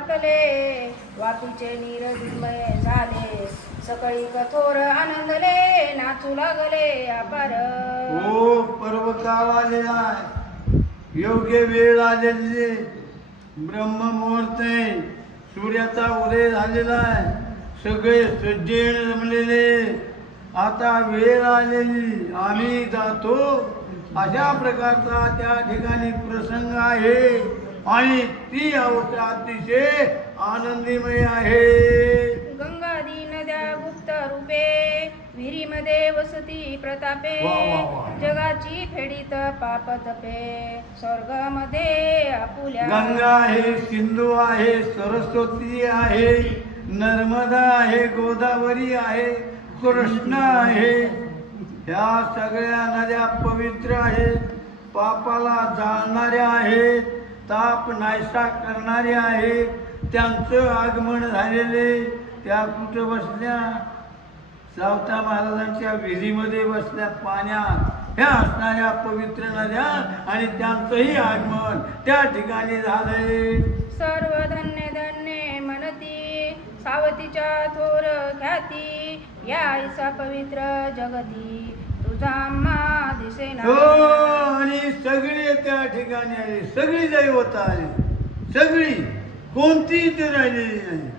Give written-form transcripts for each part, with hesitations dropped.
वातले वापीचे नीर दुर्मय झाले सकळी कठोर आनंदले नाचू लागले अपार. हो पर्व काळ आलेला आहे, योग्य वेळ आलेली आहे, ब्रह्म मुहूर्त आहे, सूर्याचा उदय झालेला आहे, सगळे सज्जन जमलेले, आता वेळ आलेली आम्ही जातो अशा प्रकारचा त्या ठिकाणी प्रसंग आहे आणि ती अवस्था अतिशय आनंदीमय आहे. गंगादी नद्या गुप्त रूपे विहिरीमध्ये वसती प्रतापे वा, वा, वा. जगाची फेडीत पाप तपे स्वर्गामध्ये आपुल्या. गंगा आहे, सिंधू आहे, सरस्वती आहे, नर्मदा आहे, गोदावरी आहे, कृष्ण आहे. ह्या सगळ्या नद्या पवित्र आहेत, पापाला जाळणाऱ्या आहेत, ताप नायसा करणाऱ्या आहेत. त्यांचं आगमन झालेले त्या कुठं बसल्या? सावता महाराजांच्या विहिरीमध्ये बसल्या पाण्यात. ह्या असणाऱ्या पवित्र नद्या आणि त्यांचंही आगमन त्या ठिकाणी झालंय. सर्व धन्य धन्य म्हणती सावतीच्या थोर ख्याती या ऐसा पवित्र जगती तुझा आम्हा दिसेना. हो आणि सगळे त्या ठिकाणी आले, सगळी दैवत आली, सगळी कोणती ते राहिलेली नाही.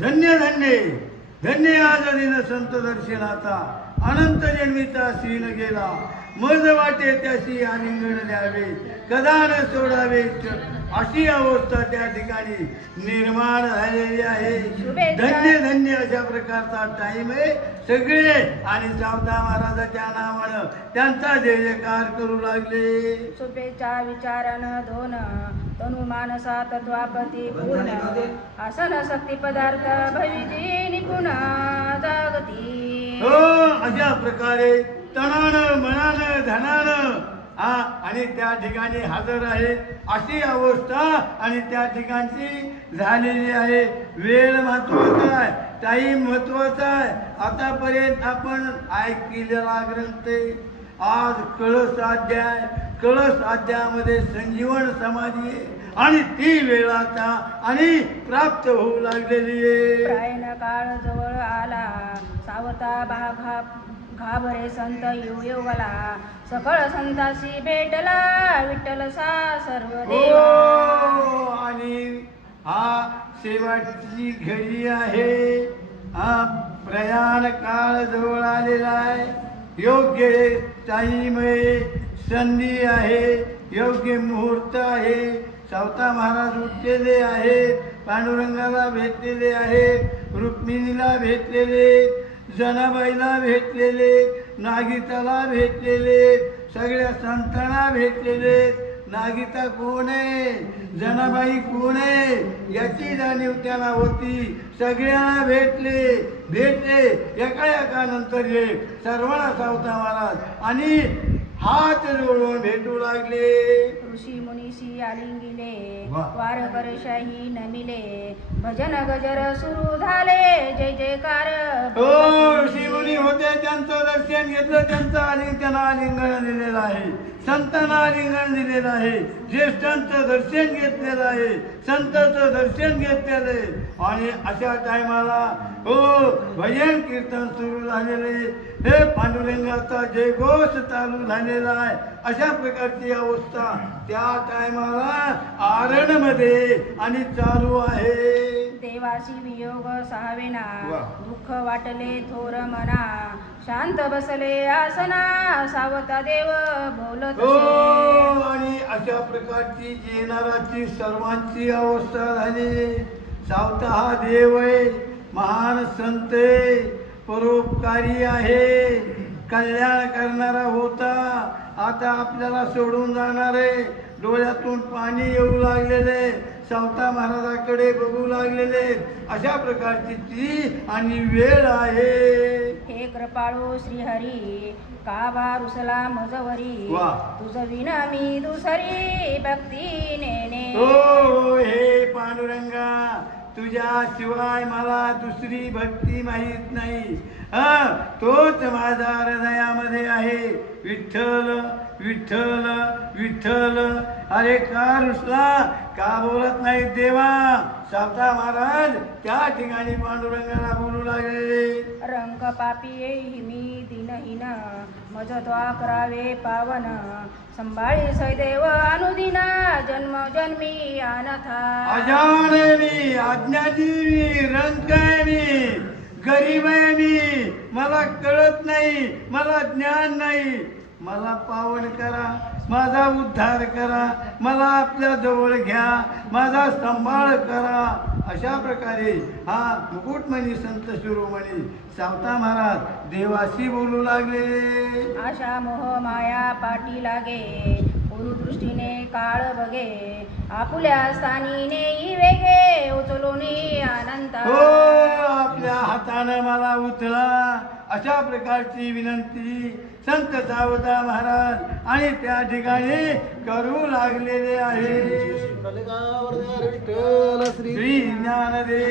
धन्य धन्य धन्य आजारीन संत दर्शनाचा अनंत जन्मीचा सीन गेला मज वाटे त्याशी आलिंगन द्यावे कदा न सोडावे अशी अवस्था त्या ठिकाणी निर्माण झालेली आहे. धन्य धन्य अशा प्रकारचा टाइम आहे. सगळे आणि सावता महाराजाच्या नावानं त्यांचा जयकार करू लागले. शुभेच्छा विचारन दोन तनु मानसा तत्वापती पूर्ण आसन शक्ती पदार्थ भविजी निपुण जागती. हो अशा प्रकारे तणानं मनानं धनानं आणि त्या ठिकाणी हजर आहे अशी अवस्था आणि त्या ठिकाणची झालेली आहे. वेळ महत्वाचा आहे, टाईम महत्वाचा आहे. आतापर्यंत आपण ऐकलेला ग्रंथ आहे. आज कळस अध्याय, कळस अध्यायामध्ये संजीवन समाधी आहे आणि ती वेळ आता आणि प्राप्त होऊ लागलेली आहे. प्रायण काळ जवळ आला सावता घाबरे संत योगला सकळ संताशी भेटला विठ्ठल सा सर्व देवा. हो आणि हा शेवटची घडी आहे. हा प्रयाण काळ जवळ आलेला आहे. योग्य टाईम आहे, संधी आहे, योग्य मुहूर्त आहे. सावता महाराज उठलेले आहेत, पांडुरंगाला भेटलेले आहेत, रुक्मिणीला भेटलेले, जनाबाईला भेटलेले, नागिताला भेटलेले, सगळ्या संतांना भेटलेले. नागिता कोण आहे, जनाबाई कोण आहे याची जाणीव त्याला होती. सगळ्यांना भेटले एका नंतर एक सर्वांना सावता महाराज आणि हात जोडून भेटू लागले. ऋषी मुनीशी आलिंगिले वा. वारकरशाही नमिले भजन गजर सुरू झाले जय जयकार. हो शिवनी होते, त्यांचं दर्शन घेतलं, त्यांना आलिंगन दिलेलं आहे, संतांना आलिंगन दिलेलं आहे, ज्येष्ठांचं दर्शन घेतलेलं आहे, संतांचं दर्शन घेतलेलं आहे. आणि अशा टायमाला हो भजन कीर्तन सुरू झालेले, हे पांडुरंगाचा जयघोष चालू झालेला आहे. अशा प्रकारची अवस्था त्या टायमाला आरणमध्ये आणि चालू आहे. देवाशी वियोग सहावेना वा. दुःख वाटले थोर मना शांत बसले आसना सावता देव बोलत हो असे. आणि अशा प्रकारची येणाराची सर्वांची अवस्था झाली. सावता हा देव आहे, महान संत आहे, परोपकारी आहे, कल्याण करणारा होता. आता आपल्याला सोडून जाणार आहे. डोळ्यातून पाणी येऊ लागलेले, सावता महाराजाकडे बघू लागलेले. अशा प्रकारची ती आणि वेळ आहे. हे कृपाळू श्रीहरी काबा रुसला मजवरी वा. तुझ विना मी दुसरी भक्ती नेने. हो हे पांडुरंगा, तुझ्या शिवाय मला दुसरी भक्ती माहीत नाही. तोच माझ्या हृदयामध्ये आहे. विठ्ठल विठ्ठल विठ्ठल. अरे का रुसला, का बोलत नाही देवा? सावता महाराज त्या ठिकाणी पांडुरंगाला बोलू लागले. रंग पापी येई मी दिनहीन, मज त्वा करावे पावन. संभाळी सैदेव अनुदिन, जन्म जन्मी अनाथा. अजाण आहे मी, अज्ञानी मी, रंक आहे मी, गरीब आहे मी, मला कळत नाही, मला ज्ञान नाही. मला पावन करा, माझा उद्धार करा, मला आपल्या जवळ घ्या, माझा सांभाळ करा. अशा प्रकारे हा मुकुटमणी संत शिरोमणी सावता महाराज देवाशी बोलू लागले. आशा मोह माया पाठी लागे, दृष्टीने काळ बघे. आपुल्या स्थानी नेई वेगे, उचलोनी अनंत. हो, आपल्या हातानं मला उचला, अशा प्रकारची विनंती संत सावता महाराज आणि त्या ठिकाणी करू लागलेले आहे. श्री ज्ञानदेव.